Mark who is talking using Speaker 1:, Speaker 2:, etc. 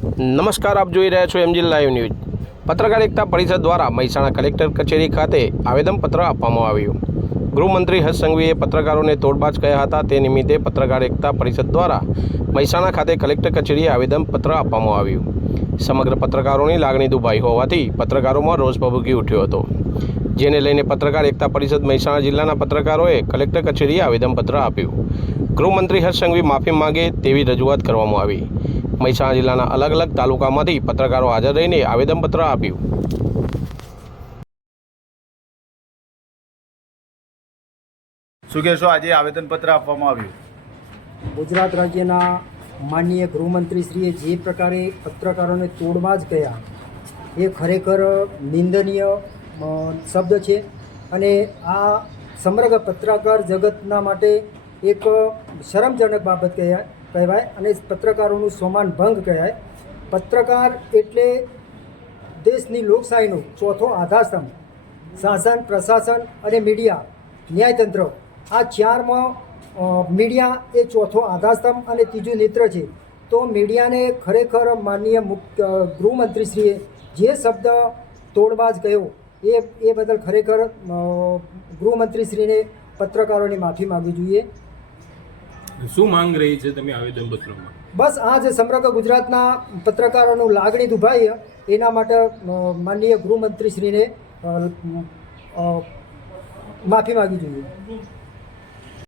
Speaker 1: નમસ્કાર, આપ જોઈ રહ્યા છો એમજી લાઈવ ન્યૂઝ. પત્રકાર એકતા પરિષદ દ્વારા મહેસાણા કલેક્ટર કચેરી ખાતે આવેદનપત્ર આપવામાં આવ્યું. ગૃહમંત્રી હર્ષ સંઘવીએ પત્રકારોને તોડબાજ કહ્યા હતા તે નિમિત્તે પત્રકાર એકતા પરિષદ દ્વારા મહેસાણા ખાતે કલેક્ટર કચેરીએ આવેદનપત્ર આપવામાં આવ્યું. સમગ્ર પત્રકારોની લાગણી દુભાઈ હોવાથી પત્રકારોમાં રોષ ભભૂકી ઉઠ્યો હતો. જેને લઈને પત્રકાર એકતા પરિષદ મહેસાણા જિલ્લાના પત્રકારોએ કલેક્ટર કચેરીએ આવેદનપત્ર આપ્યું. ગૃહમંત્રી હર્ષ સંઘવી માફી માંગે તેવી રજૂઆત કરવામાં આવી. મહેસાણા જિલ્લાના અલગ અલગ તાલુકામાંથી પત્રકારો હાજર રહીને આવેદનપત્ર આપ્યું.
Speaker 2: શું કહેશો? આજે આવેદનપત્ર આપવામાં આવ્યું.
Speaker 3: ગુજરાત રાજ્યના માનનીય ગૃહમંત્રીશ્રીએ જે પ્રકારે પત્રકારોને તોડબાજ કહ્યા એ ખરેખર નિંદનીય શબ્દ છે. અને આ સમગ્ર પત્રકાર જગતના માટે એક શરમજનક બાબત કહેવાય કહેવાય અને પત્રકારોનું સમાન ભંગ કહેવાય. પત્રકાર એટલે દેશની લોકશાહીનો ચોથો આધારસ્તંભ. શાસન, પ્રશાસન અને મીડિયા, ન્યાયતંત્ર. આ ચારમાં મીડિયા એ ચોથો આધારસ્તંભ અને ત્રીજું નેત્ર છે. તો મીડિયાને ખરેખર માનનીય મુખ્ય ગૃહમંત્રીશ્રીએ જે શબ્દ તોડબાજ કહ્યો એ એ બદલ ખરેખર ગૃહમંત્રીશ્રીને પત્રકારોની માફી માગવી જોઈએ.
Speaker 4: શું માંગ રહી છે તમે આવેદનપત્રમાં
Speaker 3: બસ આ જે સમગ્ર ગુજરાતના પત્રકારોનું લાગણી દુભાઈ એના માટે માનનીય ગૃહમંત્રીશ્રીને માફી માગવી જોઈએ.